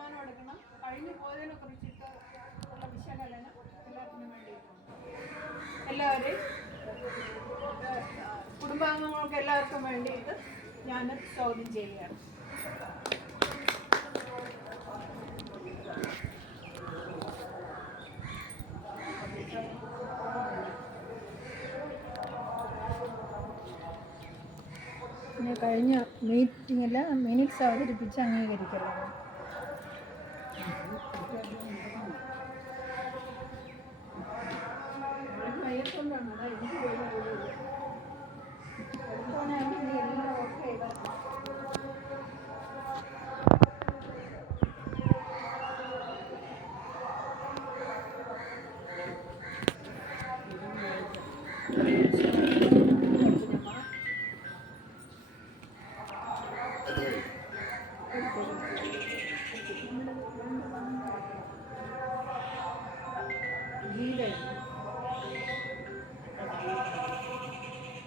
തീരുമാനം എടുക്കണം. കഴിഞ്ഞു പോയതിനെ കുറിച്ചിട്ട് ഉള്ള വിശകലനം എല്ലാത്തിനും വേണ്ടിയിട്ടുണ്ട്. എല്ലാവരെയും കുടുംബാംഗങ്ങൾക്ക് എല്ലാവർക്കും വേണ്ടിയിട്ട് ഞാൻ ചോദ്യം ചെയ്യുകയാണ്. കഴിഞ്ഞ മീറ്റിങ്ങിൽ മിനിറ്റ്സ് അവതരിപ്പിച്ച് അംഗീകരിക്കണം.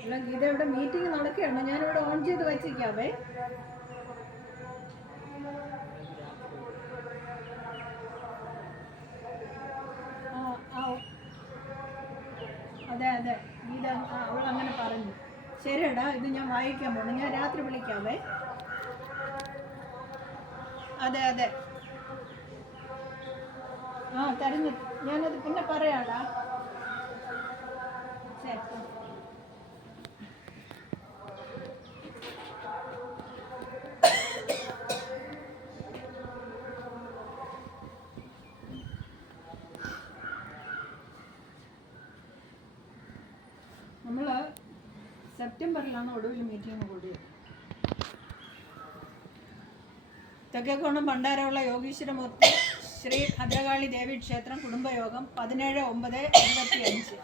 അല്ല ഗീത, ഇവിടെ മീറ്റിംഗ് നടക്കുകയാണ്. ഞാനിവിടെ ഓൺ ചെയ്ത് വെച്ചിരിക്കാവേ. അതെ അതെ ഗീത, അവൾ അങ്ങനെ പറഞ്ഞു. ശരിയടാ, ഇത് ഞാൻ വായിക്കാൻ പോകണം. ഞാൻ രാത്രി വിളിക്കാവേ. അതെ അതെ തരുന്നു. ഞാനത് പിന്നെ പറയാടാ. ശരി. നമ്മൾ സെപ്റ്റംബറിലാണ് ഒടുവിൽ മീറ്റിംഗ് കൂടിയത്. തെക്കേക്കോണം പണ്ടാരമുള്ള യോഗീശ്വരമൂർത്തി ശ്രീ ഭദ്രകാളി ദേവി ക്ഷേത്രം കുടുംബയോഗം 17/9/25.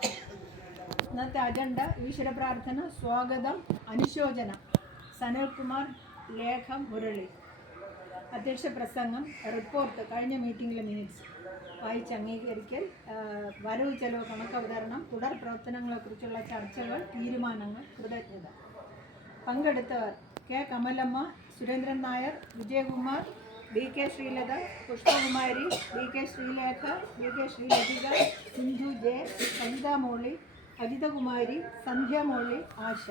ഇന്നത്തെ അജണ്ട ഈശ്വര പ്രാർത്ഥന, സ്വാഗതം, അനുശോചനം. സനൽകുമാർ, ലേഖം, മുരളി. അധ്യക്ഷ പ്രസംഗം, റിപ്പോർട്ട്, കഴിഞ്ഞ മീറ്റിംഗിലെ മിനിറ്റ്സ് വായിച്ച് അംഗീകരിക്കൽ, വരവ് ചെലവ് കണക്കവതരണം, തുടർ പ്രവർത്തനങ്ങളെക്കുറിച്ചുള്ള ചർച്ചകൾ, തീരുമാനങ്ങൾ, കൃതജ്ഞത. പങ്കെടുത്തവർ: K Kamalamma, Surendran Nair, Vijayakumar, D K Sreelatha, Pushpakumari, D K Sreelekha, D K Sreelathika, Sindhu J, Sajitha Molly, Ajithakumari, Sandhya Molly, Asha.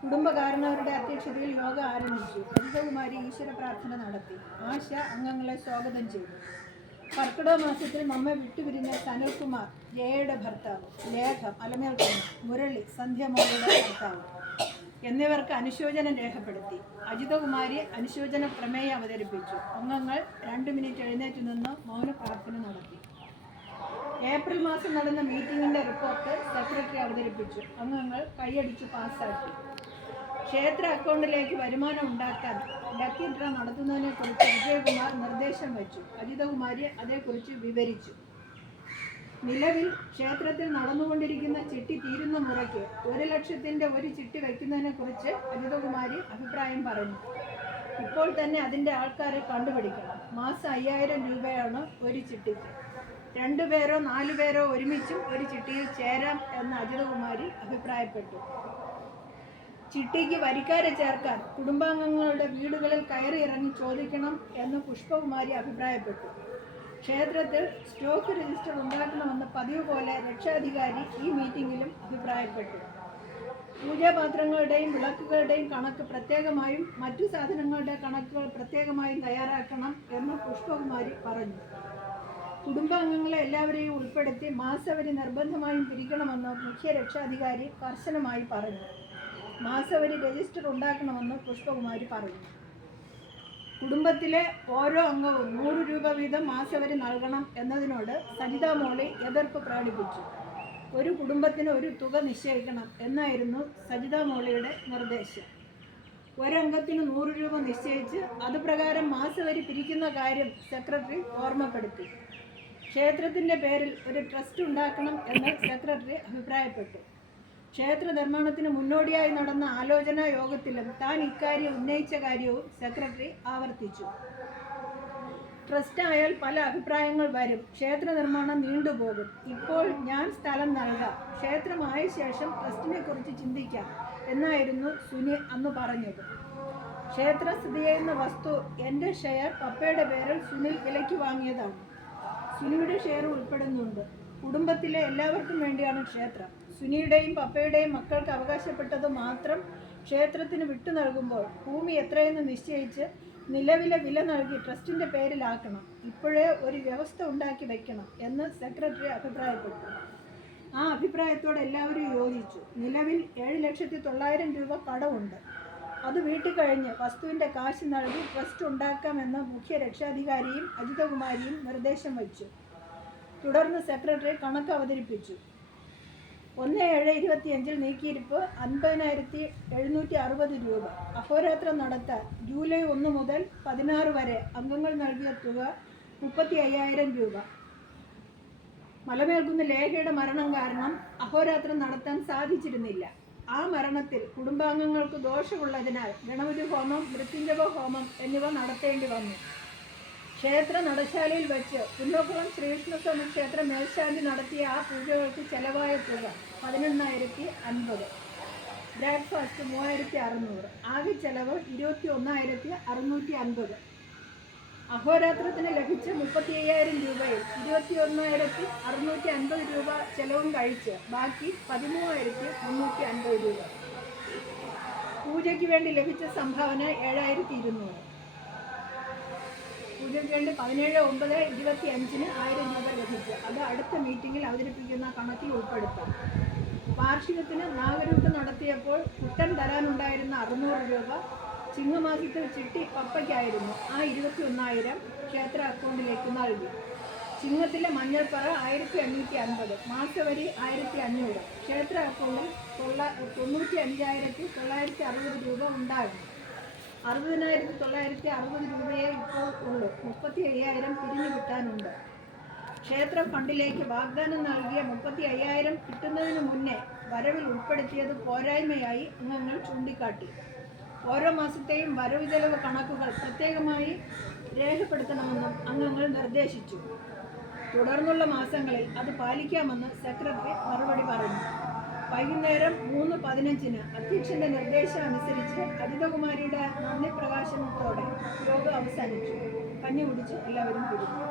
കുടുംബകാരണവരുടെ അധ്യക്ഷതയിൽ യോഗ ആരംഭിച്ചു. അജിതകുമാരി ഈശ്വര പ്രാർത്ഥന നടത്തി. ആശ അംഗങ്ങളെ സ്വാഗതം ചെയ്തു. കർക്കിടക മാസത്തിൽ നമ്മെ വിട്ടുപിരിഞ്ഞ സനൽകുമാർ, ജയയുടെ ഭർത്താവ്, ലേഖം, അലമേൽക്കുന്ന, മുരളി, സന്ധ്യ മോളിയുടെ ഭർത്താവ് എന്നിവർക്ക് അനുശോചനം രേഖപ്പെടുത്തി. അജിതകുമാരി അനുശോചന പ്രമേയം അവതരിപ്പിച്ചു. അംഗങ്ങൾ 2 മിനിറ്റ് എഴുന്നേറ്റ് നിന്ന് മൗന പ്രാർത്ഥന നടത്തി. ഏപ്രിൽ മാസം നടന്ന മീറ്റിംഗിൻ്റെ റിപ്പോർട്ട് സെക്രട്ടറി അവതരിപ്പിച്ചു. അംഗങ്ങൾ കൈയടിച്ച് പാസ്സാക്കി. ക്ഷേത്ര അക്കൗണ്ടിലേക്ക് വരുമാനം ഉണ്ടാക്കാൻ ലക്കി ഡ്ര നടത്തുന്നതിനെക്കുറിച്ച് വിജയകുമാർ നിർദ്ദേശം വച്ചു. അജിതകുമാരി അതേക്കുറിച്ച് വിവരിച്ചു. നിലവിൽ ക്ഷേത്രത്തിൽ നടന്നുകൊണ്ടിരിക്കുന്ന ചിട്ടി തീരുന്ന മുറയ്ക്ക് 1 ലക്ഷത്തിൻ്റെ ഒരു ചിട്ടി വയ്ക്കുന്നതിനെക്കുറിച്ച് അജിതകുമാരി അഭിപ്രായം പറഞ്ഞു. ഇപ്പോൾ തന്നെ അതിൻ്റെ ആൾക്കാരെ കണ്ടുപിടിക്കണം. മാസം 5000 രൂപയാണ് ഒരു ചിട്ടിക്ക്. 2 പേരോ 4 പേരോ ഒരുമിച്ചും ഒരു ചിട്ടിയിൽ ചേരാം എന്ന് അജിതകുമാരി അഭിപ്രായപ്പെട്ടു. ചിട്ടിക്ക് വരിക്കാരെ ചേർക്കാൻ കുടുംബാംഗങ്ങളുടെ വീടുകളിൽ കയറി ഇറങ്ങി ചോദിക്കണം എന്ന് പുഷ്പകുമാരി അഭിപ്രായപ്പെട്ടു. ക്ഷേത്രത്തിൽ സ്റ്റോക്ക് രജിസ്റ്റർ ഉണ്ടാക്കണമെന്ന് പതിവ് പോലെ രക്ഷാധികാരി ഈ മീറ്റിംഗിലും അഭിപ്രായപ്പെട്ടു. പൂജാപാത്രങ്ങളുടെയും വിളക്കുകളുടെയും കണക്ക് പ്രത്യേകമായും മറ്റു സാധനങ്ങളുടെ കണക്കുകൾ പ്രത്യേകമായും തയ്യാറാക്കണം എന്ന് പുഷ്പകുമാരി പറഞ്ഞു. കുടുംബാംഗങ്ങളെ എല്ലാവരെയും ഉൾപ്പെടുത്തി മാസവരി നിർബന്ധമായും പിരിക്കണമെന്ന് മുഖ്യ രക്ഷാധികാരി കർശനമായി പറഞ്ഞു. മാസവരി രജിസ്റ്റർ ഉണ്ടാക്കണമെന്ന് പുഷ്പകുമാരി പറഞ്ഞു. കുടുംബത്തിലെ ഓരോ അംഗവും 100 രൂപ വീതം മാസവരി നൽകണം എന്നതിനോട് സജിത മോളി എതിർപ്പ് പ്രകടിപ്പിച്ചു. ഒരു കുടുംബത്തിന് ഒരു തുക നിശ്ചയിക്കണം എന്നായിരുന്നു സജിത മോളിയുടെ നിർദ്ദേശം. ഒരംഗത്തിന് 100 രൂപ നിശ്ചയിച്ച് അതുപ്രകാരം മാസവരി പിരിക്കുന്ന കാര്യം സെക്രട്ടറി ഓർമ്മപ്പെടുത്തി. ക്ഷേത്രത്തിൻ്റെ പേരിൽ ഒരു ട്രസ്റ്റ് ഉണ്ടാക്കണം എന്ന് സെക്രട്ടറി അഭിപ്രായപ്പെട്ടു. ക്ഷേത്ര നിർമ്മാണത്തിന് മുന്നോടിയായി നടന്ന ആലോചനാ യോഗത്തിലും താൻ ഇക്കാര്യം ഉന്നയിച്ച കാര്യവും സെക്രട്ടറി ആവർത്തിച്ചു. ട്രസ്റ്റ് ആയാൽ പല അഭിപ്രായങ്ങൾ വരും. ക്ഷേത്ര നിർമ്മാണം നീണ്ടുപോകും. ഇപ്പോൾ ഞാൻ സ്ഥലം നൽകാം. ക്ഷേത്രമായ ശേഷം ട്രസ്റ്റിനെ കുറിച്ച് ചിന്തിക്കാം എന്നായിരുന്നു സുനി അന്ന് പറഞ്ഞത്. ക്ഷേത്രം സ്ഥിതി ചെയ്യുന്ന വസ്തു എൻ്റെ ഷെയർ പപ്പയുടെ പേരിൽ സുനിൽ വിലയ്ക്ക് വാങ്ങിയതാണ്. സുനിയുടെ ഷെയർ ഉൾപ്പെടുന്നുണ്ട്. കുടുംബത്തിലെ എല്ലാവർക്കും വേണ്ടിയാണ് ക്ഷേത്രം. സുനിയുടെയും പപ്പയുടെയും മക്കൾക്ക് അവകാശപ്പെട്ടത് മാത്രം ക്ഷേത്രത്തിന് വിട്ടു നൽകുമ്പോൾ ഭൂമി എത്രയെന്ന് നിശ്ചയിച്ച് നിലവിലെ വില നൽകി ട്രസ്റ്റിൻ്റെ പേരിലാക്കണം. ഇപ്പോഴേ ഒരു വ്യവസ്ഥ ഉണ്ടാക്കി വയ്ക്കണം എന്ന് സെക്രട്ടറി അഭിപ്രായപ്പെട്ടു. ആ അഭിപ്രായത്തോടെ എല്ലാവരും യോജിച്ചു. നിലവിൽ 7,900,000 രൂപ കടമുണ്ട്. അത് വീട്ടിൽ കഴിഞ്ഞ് വസ്തുവിൻ്റെ കാശ് നൽകി ട്രസ്റ്റ് ഉണ്ടാക്കാമെന്ന് മുഖ്യ രക്ഷാധികാരിയും അജിതകുമാരിയും നിർദ്ദേശം വച്ചു. തുടർന്ന് സെക്രട്ടറി കണക്ക് അവതരിപ്പിച്ചു. 1/7/25 നീക്കിയിരിപ്പ് 50,760 രൂപ. അഹോരാത്രം നടത്താൻ ജൂലൈ 1 മുതൽ 16 വരെ അംഗങ്ങൾ നൽകിയ തുക 35,000 രൂപ. മലമേൽക്കുന്ന് ലേഖയുടെ മരണം കാരണം അഹോരാത്രം നടത്താൻ സാധിച്ചിരുന്നില്ല. ആ മരണത്തിൽ കുടുംബാംഗങ്ങൾക്ക് ദോഷമുള്ളതിനാൽ ഗണപതി ഹോമം, മൃത്യുഞ്ജയ ഹോമം എന്നിവ നടത്തേണ്ടി വന്നു. ക്ഷേത്ര നടശാലയിൽ വെച്ച് കുന്നോക്കുളം ശ്രീകൃഷ്ണസ്വാമി ക്ഷേത്ര മേൽശാന്തി നടത്തിയ ആ പൂജകൾക്ക് ചെലവായ തുക 11,050. ബ്രേക്ക്ഫാസ്റ്റ് 3,600. ആകെ ചെലവ് 21,650. അഹോരാത്രത്തിന് ലഭിച്ച 35,000 രൂപയിൽ 21,650 രൂപ ചെലവും കഴിച്ച് ബാക്കി 13,350 രൂപ. പൂജയ്ക്ക് വേണ്ടി ലഭിച്ച സംഭാവന 7,200. പൂജയ്ക്ക് വേണ്ടി 17/9/25 1000 രൂപ ലഭിച്ചു. അത് അടുത്ത മീറ്റിംഗിൽ അവതരിപ്പിക്കുന്ന കണക്കിൽ ഉൾപ്പെടുത്താം. വാർഷികത്തിന് നാഗരൂട്ട് നടത്തിയപ്പോൾ കുട്ടൻ തരാനുണ്ടായിരുന്ന 600 രൂപ ചിങ്ങമാസത്തിൽ ചിട്ടി പപ്പയ്ക്കായിരുന്നു. ആ 21,000 ക്ഷേത്ര അക്കൗണ്ടിലേക്ക് നൽകി. ചിങ്ങത്തിലെ മഞ്ഞൾപ്പറ 1,850, മാസവരി 1,500. ക്ഷേത്ര അക്കൗണ്ടിൽ 95,960 രൂപ ഉണ്ടായിരുന്നു. 60,960 രൂപയെ ഇപ്പോൾ ഉള്ളൂ. 35,000 പിരിഞ്ഞു കിട്ടാനുണ്ട്. ക്ഷേത്ര ഫണ്ടിലേക്ക് വാഗ്ദാനം നൽകിയ 35,000 കിട്ടുന്നതിന് മുന്നേ വരവിൽ ഉൾപ്പെടുത്തിയത് പോരായ്മയായി അംഗങ്ങൾ ചൂണ്ടിക്കാട്ടി. ഓരോ മാസത്തെയും വരവ് ചെലവ് കണക്കുകൾ പ്രത്യേകമായി രേഖപ്പെടുത്തണമെന്നും അംഗങ്ങൾ നിർദ്ദേശിച്ചു. തുടർന്നുള്ള മാസങ്ങളിൽ അത് പാലിക്കാമെന്ന് സെക്രട്ടറി മറുപടി പറഞ്ഞു. വൈകുന്നേരം 3:15 അധ്യക്ഷന്റെ നിർദ്ദേശം അനുസരിച്ച് അജിതകുമാരിയുടെ നന്ദി പ്രകാശനത്തോടെ യോഗം അവസാനിച്ചു. കഞ്ഞി കുടിച്ച് എല്ലാവരും പിരിഞ്ഞു.